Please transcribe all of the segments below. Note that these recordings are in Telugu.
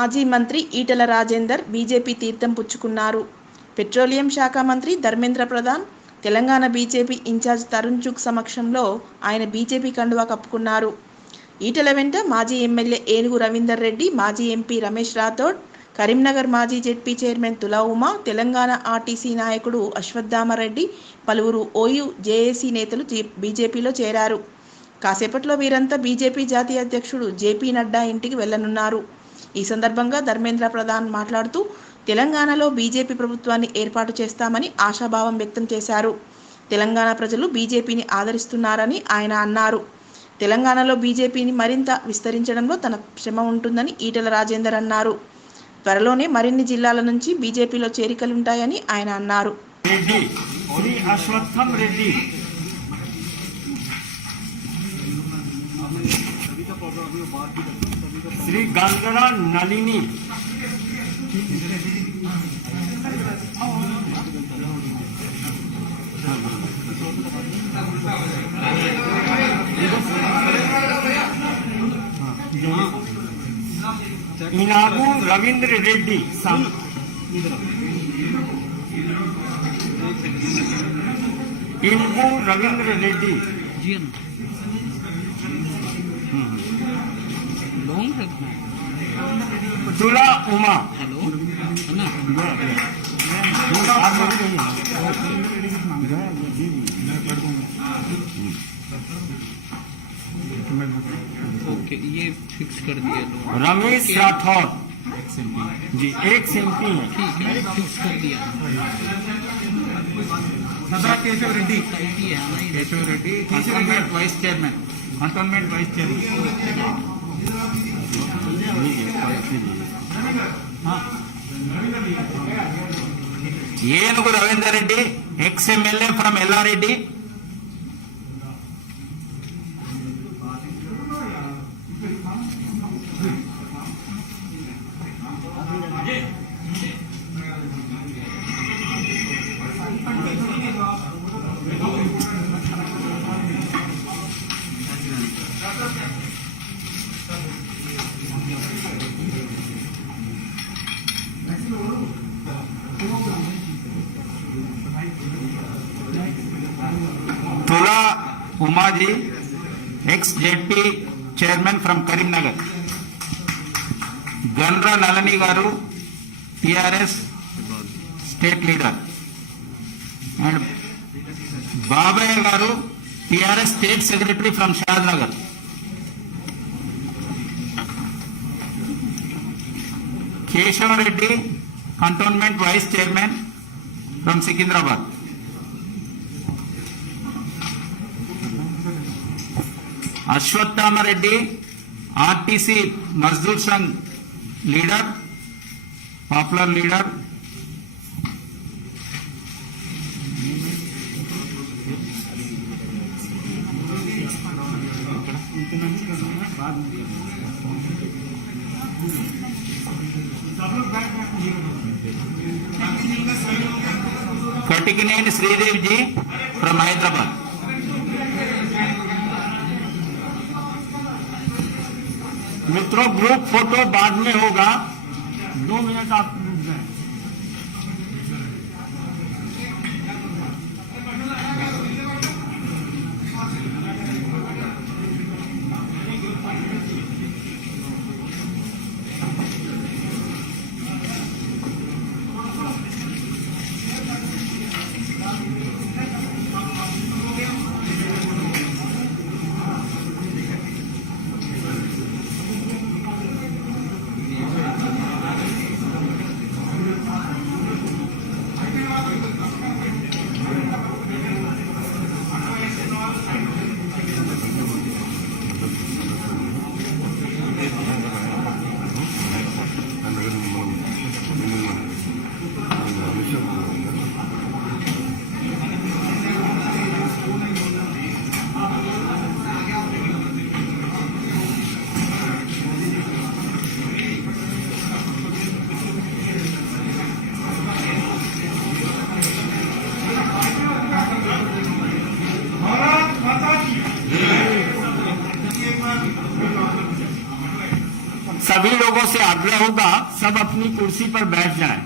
మాజీ మంత్రి ఈటెల రాజేందర్ బీజేపీ తీర్థం పుచ్చుకున్నారు. పెట్రోలియం శాఖ మంత్రి ధర్మేంద్ర ప్రధాన్, తెలంగాణ బీజేపీ ఇన్ఛార్జ్ తరుణ్ చుగ్ సమక్షంలో ఆయన బీజేపీ కండువా కప్పుకున్నారు. ఈటెల వెంట మాజీ ఎమ్మెల్యే ఏనుగు రవీందర్ రెడ్డి, మాజీ ఎంపీ రమేష్ రాథోడ్, కరీంనగర్ మాజీ జెడ్పీ చైర్మన్ తులా ఉమా, తెలంగాణ ఆర్టీసీ నాయకుడు అశ్వత్థామరెడ్డి, పలువురు ఓయూ జేఏసీ నేతలు బీజేపీలో చేరారు. కాసేపట్లో వీరంతా బీజేపీ జాతీయ అధ్యక్షుడు జేపీ నడ్డా ఇంటికి వెళ్లనున్నారు. ఈ సందర్భంగా ధర్మేంద్ర ప్రధాన్ మాట్లాడుతూ తెలంగాణలో బీజేపీ ప్రభుత్వాన్ని ఏర్పాటు చేస్తామని ఆశాభావం వ్యక్తం చేశారు. తెలంగాణ ప్రజలు బీజేపీని ఆదరిస్తున్నారని ఆయన అన్నారు. తెలంగాణలో బీజేపీని మరింత విస్తరించడంలో తన శ్రమ ఉంటుందని ఈటెల రాజేందర్ అన్నారు. త్వరలోనే మరిన్ని జిల్లాల నుంచి బీజేపీలో చేరికలుంటాయని ఆయన అన్నారు. श्री गांगरा नलिनी, इनागू रविंद्र रेड्डी, इनगू रविंद्र रेड्डी, तुला उमा, ओके, ये फिक्स कर दिया। रमेश राठौर जी एक एमपी है, ठीक है, फिक्स कर दिया। Keshav Reddy, Keshav Reddy cantonment vice chairman, cantonment vice chairman. Enugu Ravinder Reddy, ex MLA from Yellareddy, Tula Umaji, ex ZP chairman from Karimnagar, Gandra Nalini garu, TRS state leader, and Babaiah garu, TRS state secretary from Shadnagar, Keshav Reddy cantonment vice chairman from Secunderabad, Ashwathama Reddy RTC Mazdoor Sangh leader, popular leader, Katikaneni Sridev ji from Hyderabad. मित्रों, ग्रुप फोटो बाद में होगा, 2 मिनट आप रुक जाएं। सभी लोगों से आग्रह होगा सब अपनी कुर्सी पर बैठ जाएं।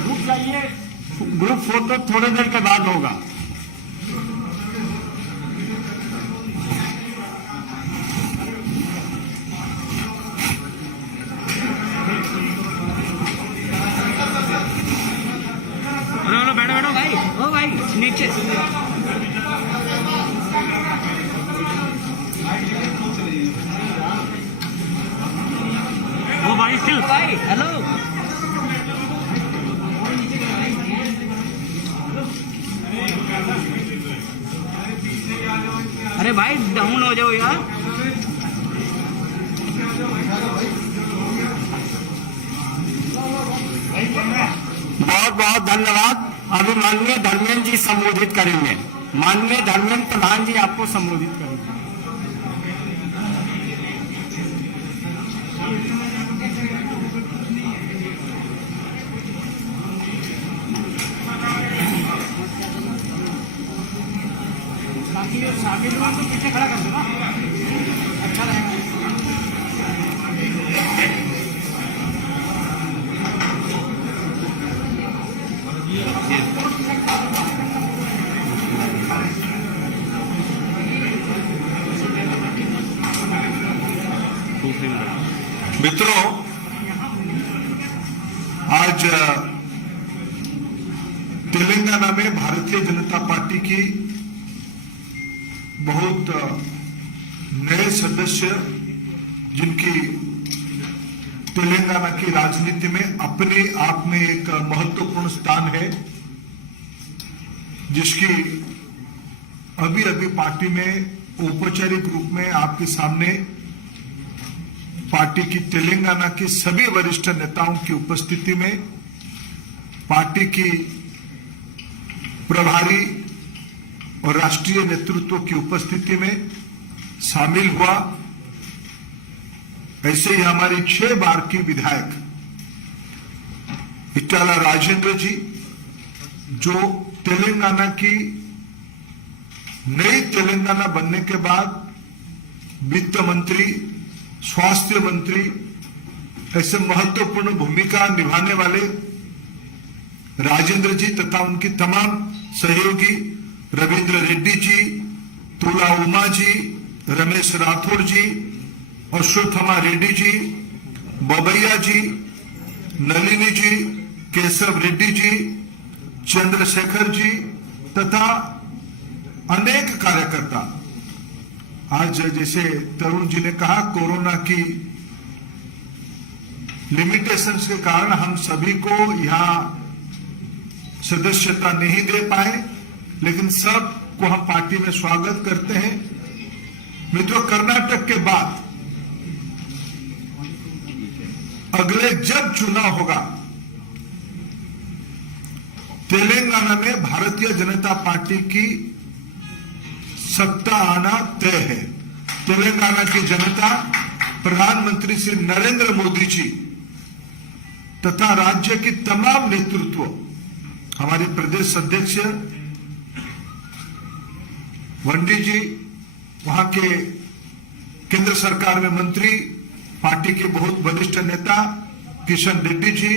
रुक जाइए, ग्रुप फोटो थोड़ी देर के बाद होगा। बैठो बैठो भाई, ओ भाई नीचे। वो भाई सिर्फ भाई हेलो। अरे भाई डाउन हो जाओ यार। बहुत बहुत धन्यवाद। अभी माननीय धर्मेंद्र जी संबोधित करेंगे। माननीय धर्मेंद्र प्रधान जी आपको संबोधित करेंगे। पीछे खड़ा कर दो ना, अच्छा रहेगा। मित्रों, आज तेलंगाना में भारतीय जनता पार्टी की बहुत नए सदस्य, जिनकी तेलंगाना की राजनीति में अपने आप में एक महत्वपूर्ण स्थान है, जिसकी अभी अभी पार्टी में औपचारिक रूप में आपके सामने पार्टी की तेलंगाना के सभी वरिष्ठ नेताओं की उपस्थिति में, पार्टी की प्रभारी और राष्ट्रीय नेतृत्व की उपस्थिति में शामिल हुआ। ऐसे ही हमारी 6 बार की विधायक इटाला राजेंद्र जी, जो तेलंगाना की नई तेलंगाना बनने के बाद वित्त मंत्री, स्वास्थ्य मंत्री ऐसे महत्वपूर्ण भूमिका निभाने वाले राजेंद्र जी तथा उनकी तमाम सहयोगी रविंद्र रेड्डी जी, तुला उमा जी, रमेश राठौड़ जी, अश्वत्थमा रेड्डी जी, बबैया जी, नलिनी जी, केशव रेड्डी जी, चंद्रशेखर जी तथा अनेक कार्यकर्ता। आज जैसे तरुण जी ने कहा, कोरोना की लिमिटेशंस के कारण हम सभी को यहां सदस्यता नहीं दे पाए, लेकिन सबको हम पार्टी में स्वागत करते हैं। मित्रों, कर्नाटक के बाद अगले जब चुनाव होगा, तेलंगाना में भारतीय जनता पार्टी की सत्ता आना तय है। तेलंगाना की जनता प्रधानमंत्री श्री नरेंद्र मोदी जी तथा राज्य की तमाम नेतृत्व, हमारे प्रदेश अध्यक्ष वंडी जी, वहां के केंद्र सरकार में मंत्री, पार्टी के बहुत वरिष्ठ नेता किशन रेड्डी जी,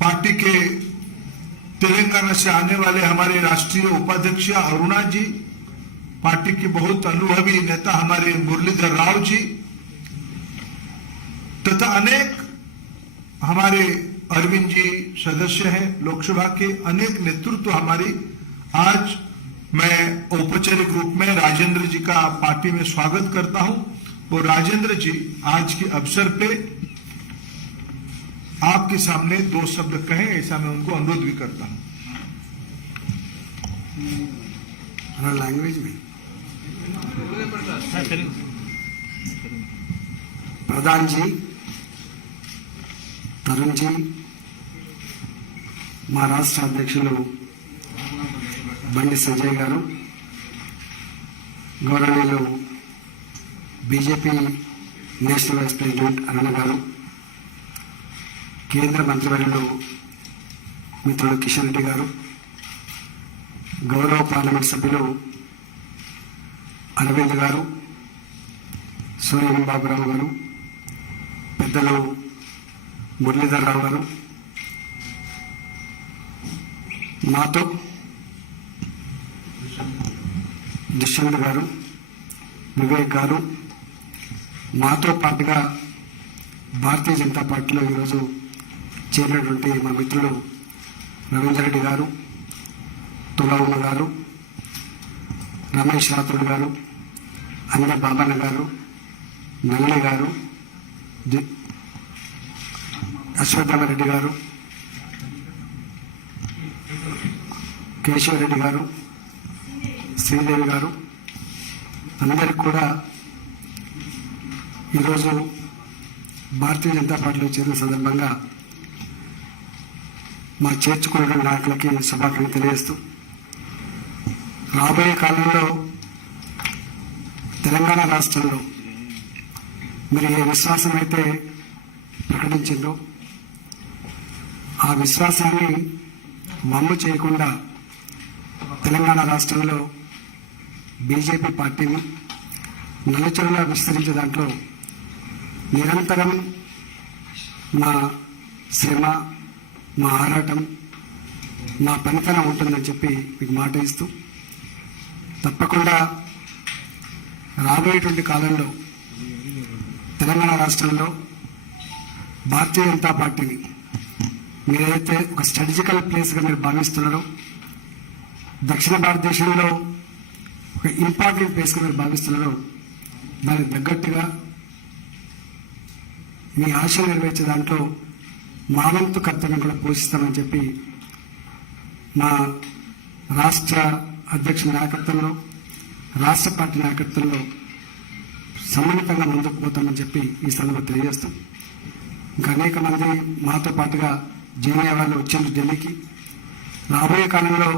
पार्टी के तेलंगाना से आने वाले हमारे राष्ट्रीय उपाध्यक्ष अरुणा जी, पार्टी के बहुत अनुभवी नेता हमारे मुरलीधर राव जी तथा अनेक हमारे अरविंद जी सदस्य हैं लोकसभा के, अनेक नेतृत्व हमारी। आज मैं औपचारिक रूप में राजेंद्र जी का पार्टी में स्वागत करता हूं। और राजेंद्र जी आज के अवसर पे आपके सामने 2 शब्द कहें, ऐसा मैं उनको अनुरोध भी करता हूं। लैंग्वेज में प्रधान जी, तरुण जी, మా రాష్ట్ర అధ్యక్షులు బండి సంజయ్ గారు, గౌరవనీయులు బీజేపీ నేషనల్ వైస్ ప్రెసిడెంట్ అరుణ గారు, కేంద్ర మంత్రివర్యులు మిత్రులు కిషన్ రెడ్డి గారు, గౌరవ పార్లమెంట్ సభ్యులు అరవింద్ గారు, సూర్యం బాబురావు గారు, పెద్దలు మురళీధర్ రావు గారు, నాతో దుష్యంత్ గారు, వివేక్ గారు, నాతో పాటుగా భారతీయ జనతా పార్టీలో ఈరోజు చేరినటువంటి మా మిత్రులు రవీందర్ రెడ్డి గారు, తులవమ్మ గారు, రమేష్ రాథోడ్ గారు, అన్న బాబన్న గారు, నల్లి గారు, అశ్వత్థామరెడ్డి గారు, కేశవరెడ్డి గారు, శ్రీదేవి గారు, అందరికి కూడా ఈరోజు భారతీయ జనతా పార్టీలో చేరిన సందర్భంగా మా చేర్చుకున్న నాయకులకి శుభాకాంక్షలు తెలియజేస్తూ, రాబోయే కాలంలో తెలంగాణ రాష్ట్రంలో మీరు ఏ విశ్వాసం అయితే ప్రకటించిందో ఆ విశ్వాసాన్ని వమ్ము చేయకుండా తెలంగాణ రాష్ట్రంలో బీజేపీ పార్టీని నలుచెరులా విస్తరించే దాంట్లో నిరంతరం మా శ్రమ, మా ఆరాటం, మా పనితనం ఉంటుందని చెప్పి మీకు మాట ఇస్తూ, తప్పకుండా రాబోయేటువంటి కాలంలో తెలంగాణ రాష్ట్రంలో భారతీయ జనతా పార్టీని మీరైతే ఒక స్ట్రాటజికల్ ప్లేస్గా మీరు భావిస్తున్నారో, దక్షిణ భారతదేశంలో ఒక ఇంపార్టెంట్ ప్లేస్గా మీరు భావిస్తున్నారో, దానికి తగ్గట్టుగా మీ ఆశలు నెరవేర్చే దాంట్లో మా వంతు కర్తవ్యం కూడా పోషిస్తామని చెప్పి మా రాష్ట్ర అధ్యక్షుల నాయకత్వంలో, రాష్ట్ర పార్టీ నాయకత్వంలో సమన్వితంగా ముందుకు పోతామని చెప్పి ఈ సందర్భంగా తెలియజేస్తాం. ఇంకా అనేక మంది మాతో పాటుగా జాయిన్ అయ్యే వాళ్ళు వచ్చారు ఢిల్లీకి. రాబోయే కాలంలో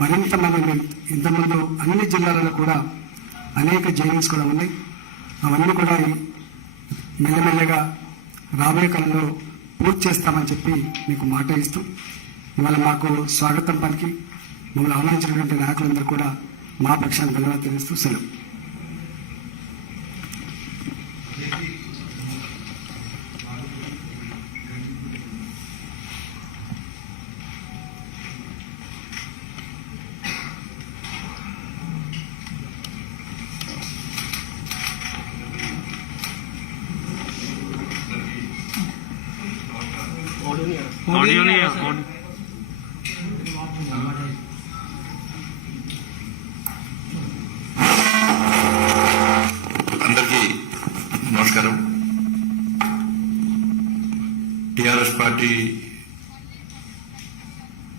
మరింత మంది, ఇంతకుముందు అన్ని జిల్లాలలో కూడా అనేక జైన్స్ కూడా ఉన్నాయి. అవన్నీ కూడా మెల్లమెల్లగా రాబోయే కాలంలో పూర్తి చేస్తామని చెప్పి మీకు మాట ఇస్తూ, ఇవాళ మాకు స్వాగతం పలికి మమ్మల్ని ఆహ్వానించినటువంటి నాయకులందరూ కూడా మా పక్షాన్ని ధన్యవాదాలు తెలుస్తూ సెలవు. ऑडियो नहीं है, ऑडियो అందరికీ నమస్కారం. టిఆర్ఎస్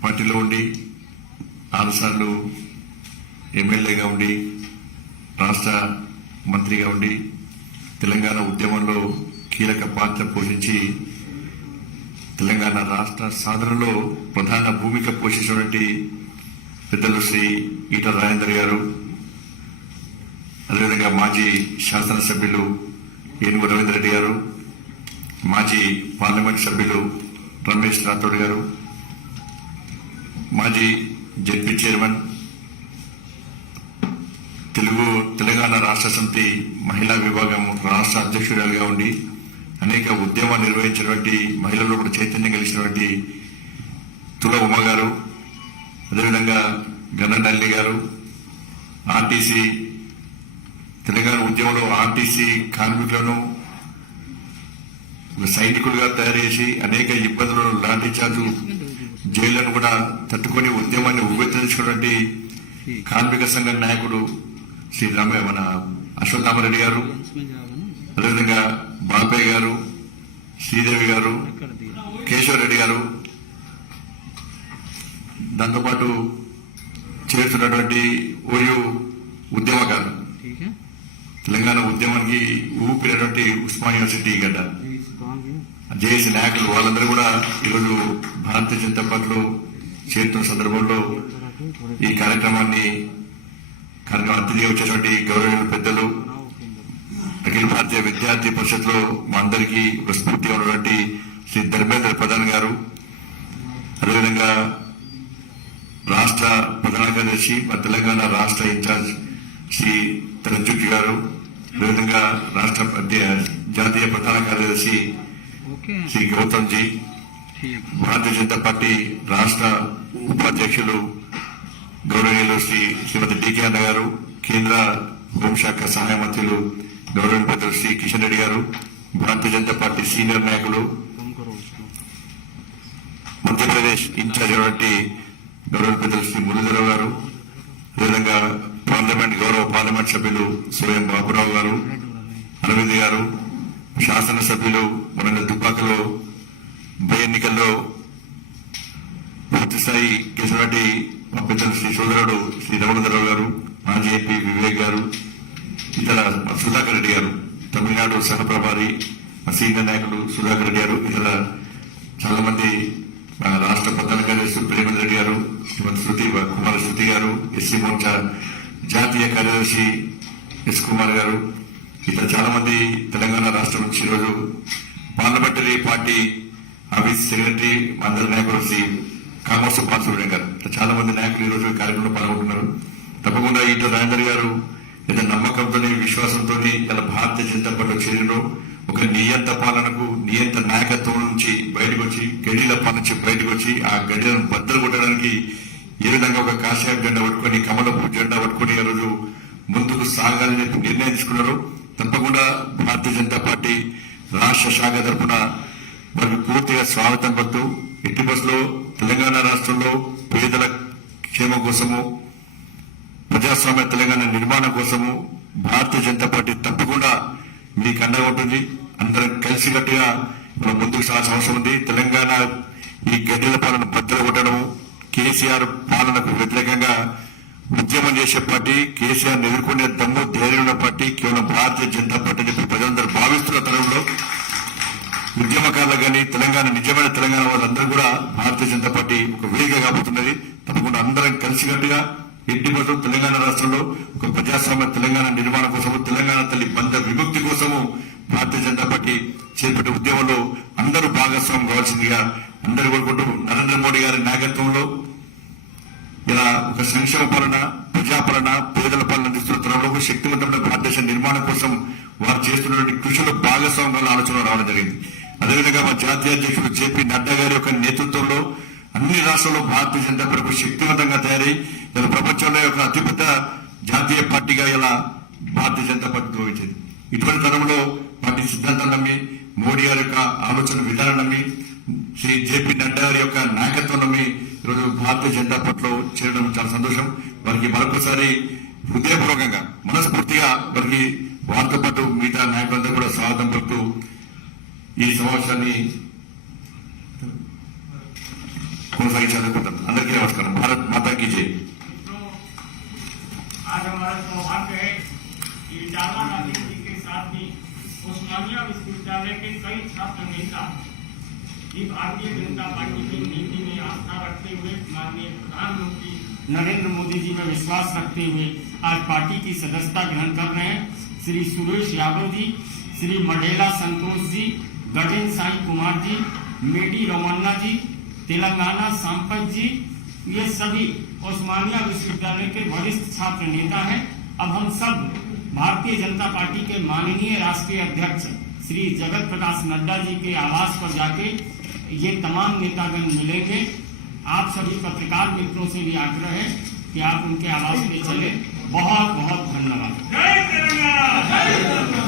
పార్టీలో ఉండి 6 సార్లు ఎమ్మెల్యేగా ఉండి రాష్ట్ర మంత్రిగా ఉండి తెలంగాణ ఉద్యమంలో కీలక పాత్ర పోషించి తెలంగాణ రాష్ట్ర సాధనలో ప్రధాన భూమిక పోషించినటువంటి పెద్దలు శ్రీ ఈటల రాజేందర్ గారు, అదేవిధంగా మాజీ శాసనసభ్యులు ఏనుగు రవీందర్ రెడ్డి గారు, మాజీ పార్లమెంట్ సభ్యులు రమేష్ రాథోడ్ గారు, మాజీ జెడ్పీ చైర్మన్, తెలంగాణ రాష్ట్ర సమితి మహిళా విభాగం రాష్ట్ర అధ్యక్షురాలుగా ఉండి అనేక ఉద్యమాలు నిర్వహించినటువంటి, మహిళల్లో కూడా చైతన్యం కలిగినటువంటి తుల ఉమ గారు, అదేవిధంగా గన్ననల్లి గారు, ఆర్టీసీ తెలంగాణ ఉద్యమంలో ఆర్టీసీ కార్మికులను ఒక సైనికులుగా తయారు చేసి అనేక ఇబ్బందులను, లాఠీ చార్జు, జైళ్లను కూడా తట్టుకొని ఉద్యమాన్ని ఉవ్వెత్తించుకున్నటువంటి కార్మిక సంఘ నాయకుడు శ్రీ మన అశ్వత్థామరెడ్డి గారు, అదేవిధంగా బాపయ్య గారు, శ్రీదేవి గారు, కేశవరెడ్డి గారు, దాంతోపాటు చేరుతున్నటువంటి ఓయూ ఉద్యమకారు, తెలంగాణ ఉద్యమానికి ఊపినటువంటి ఉస్మానియా యూనివర్సిటీ గడ్డ జేఏసీ నాయకులు, వాళ్ళందరూ కూడా ఈరోజు భారతీయ జనతా పార్టీలో చేరుతున్న సందర్భంలో ఈ కార్యక్రమాన్ని అతిథిగా వచ్చేటువంటి గౌరవనీయులు పెద్దలు, అఖిల భారతీయ విద్యార్థి పరిషత్లో మా అందరికీ ఒక స్ఫూర్తిగా ఉన్నటువంటి శ్రీ ధర్మేంద్ర ప్రధాన్ గారు, అదేవిధంగా రాష్ట్ర ప్రధాన కార్యదర్శి, మా తెలంగాణ రాష్ట్ర ఇన్ఛార్జ్ శ్రీ రంజుక్ గారు, అదేవిధంగా రాష్ట్ర జాతీయ ప్రధాన కార్యదర్శి శ్రీ గౌతమ్ జీ, భారతీయ జనతా పార్టీ రాష్ట్ర ఉపాధ్యక్షులు గౌరవనీయులు శ్రీమతి డికే అన్న గారు, కేంద్ర హోంశాఖ సహాయ మంత్రులు గౌరవనీయ పెద్దలు శ్రీ కిషన్ రెడ్డి గారు, భారతీయ జనతా పార్టీ సీనియర్ నాయకులు, మధ్యప్రదేశ్ ఇన్ఛార్జ్ అయినటువంటి గౌరవ పెద్దలు శ్రీ మురళీధరరావు గారు, అదేవిధంగా గౌరవ పార్లమెంట్ సభ్యులు సోయం బాబురావు గారు, అరవింద్ గారు, శాసనసభ్యులు మన దుబ్బాకలో ఉప ఎన్నికల్లో పూర్తి స్థాయి గెలిచినటువంటి మా పెద్దలు శ్రీ సోదరుడు శ్రీ రమణధరరావు గారు, మాజీ ఎంపీ వివేక్ గారు, ఇతర సుధాకర్ రెడ్డి గారు, తమిళనాడు సహప్రభారి సీనియర్ నాయకులు సుధాకర్ రెడ్డి గారు, ఇతర చాలా మంది రాష్ట్ర ప్రధాన కార్యదర్శి ప్రేమేంద్ర రెడ్డి గారు, శ్రీమతి కుమార శృతి గారు, ఎస్సీ మోర్చా జాతీయ కార్యదర్శి ఎస్ కుమార్ గారు, ఇతర చాలా మంది తెలంగాణ రాష్ట్రం నుంచి ఈరోజు పార్లమెంటరీ పార్టీ ఆఫీస్ సెక్రటరీ అందరి నాయకులు శ్రీ కామర్స్ బాలసుబ్రహ్మణ్యం గారు, చాలా మంది నాయకులు ఈ రోజు కార్యక్రమంలో పాల్గొంటున్నారు. తప్పకుండా ఈటల రాజేందర్ గారు ఏదో నమ్మకంతో విశ్వాసంతో ఇలా భారతీయ జనతా పార్టీలో చేరినో ఒక నియంత పాలనకు నియంత నాయకత్వం నుంచి బయటకు వచ్చి గడిల పాలన నుంచి బయటకు వచ్చి ఆ గడిలను బద్దలు కొట్టడానికి ఏ విధంగా ఒక కాషాయ జెండా పట్టుకొని కమలపు జెండా పట్టుకొని ఈ రోజు ముందుకు సాగాలని చెప్పి నిర్ణయం తీసుకున్నారు. తప్పకుండా భారతీయ జనతా పార్టీ రాష్ట్ర శాఖ తరఫున వారికి పూర్తిగా స్వాగతం పడుతూ ఎట్టి బస్సులో తెలంగాణ రాష్ట్రంలో పేదల క్షేమం కోసము ప్రజాస్వామ్య తెలంగాణ నిర్మాణం కోసము భారతీయ జనతా పార్టీ తప్పకుండా మీకు అండగా ఉంటుంది. అందరం కలిసికట్టుగా మనం ముందుకు సాగాల్సిన అవసరం ఉంది. తెలంగాణ ఈ గడ్డల పాలన బద్దలు కొట్టడం, కేసీఆర్ పాలనకు వ్యతిరేకంగా ఉద్యమం చేసే పార్టీ, కేసీఆర్ ఎదుర్కొనే దమ్ము ధైర్యం ఉన్న పార్టీ కేవలం భారతీయ జనతా పార్టీ అని చెప్పి ప్రజలందరూ భావిస్తున్న తరంలో ఉద్యమకారులు కానీ తెలంగాణ నిజమైన తెలంగాణ వాళ్ళందరూ కూడా భారతీయ జనతా పార్టీ ఒక వేదిక కాబోతున్నది. తప్పకుండా అందరం కలిసికట్టుగా ఎట్టి బస్సులు తెలంగాణ రాష్ట్రంలో ఒక ప్రజాస్వామ్య తెలంగాణ నిర్మాణం కోసము, తెలంగాణ తల్లి బంధ విముక్తి కోసము భారతీయ జనతా పార్టీ చేపట్టే ఉద్యమంలో అందరూ భాగస్వామ్యం కావాల్సిందిగా అందరూ కోరుకుంటూ నరేంద్ర మోడీ గారి నాయకత్వంలో ఇలా ఒక సంక్షేమ పాలన, ప్రజాపాలన, పేదల పాలన అందిస్తున్న తరంలో ఒక శక్తివంతమైన భారతదేశ నిర్మాణం కోసం వారు చేస్తున్నటువంటి కృషిలో భాగస్వామ్యాల ఆలోచన రావడం జరిగింది. అదేవిధంగా మా జాతీయ అధ్యక్షుడు జేపీ నడ్డా గారి యొక్క నేతృత్వంలో అన్ని రాష్ట్రాల్లో భారతీయ జనతా పార్టీ శక్తివంతంగా తయారై ఇలా ప్రపంచంలో యొక్క అతిపెద్ద జాతీయ పార్టీగా ఇలా భారతీయ జనతా పార్టీ గౌరవించింది. ఇటువంటి తరంలో పార్టీ సిద్ధాంతం నమ్మి, మోడీ గారి యొక్క ఆలోచన విధానం నమ్మి, శ్రీ జేపీ నడ్డా గారి యొక్క నాయకత్వం నమ్మి ఈరోజు భారతీయ జనతా పార్టీలో చేరడం చాలా సంతోషం. వారికి మరొకసారి హృదయపూర్వకంగా మనస్ఫూర్తిగా వారికి వారితో పాటు మిగతా నాయకులందరూ కూడా స్వాగతం పలుకుతూ ఈ సమావేశాన్ని కొనసాగించాలనుకుంటాం. అందరికీ నమస్కారం. భారత్ మాతాకి జై. आज हमारा सौभाग्य है कि डाला गांधी जी के साथ भी उस्मानिया विश्वविद्यालय के कई छात्र नेता भारतीय जनता पार्टी की नीति में आस्था रखते हुए माननीय प्रधानमंत्री नरेंद्र मोदी जी में विश्वास रखते हुए आज पार्टी की सदस्यता ग्रहण कर रहे हैं। श्री सुरेश यादव जी, श्री मडेला संतोष जी, गजेंद्र साई कुमार जी, मेडी रमन्ना जी, तेलंगाना संपत जी, ये सभी उस्मानिया विश्वविद्यालय के वरिष्ठ छात्र नेता हैं। अब हम सब भारतीय जनता पार्टी के माननीय राष्ट्रीय अध्यक्ष श्री जगत प्रकाश नड्डा जी के आवास पर जाके ये तमाम नेतागण मिलेंगे। आप सभी पत्रकार मित्रों से भी आग्रह है कि आप उनके आवास पे चले। बहुत बहुत धन्यवाद। जय तेलंगाना।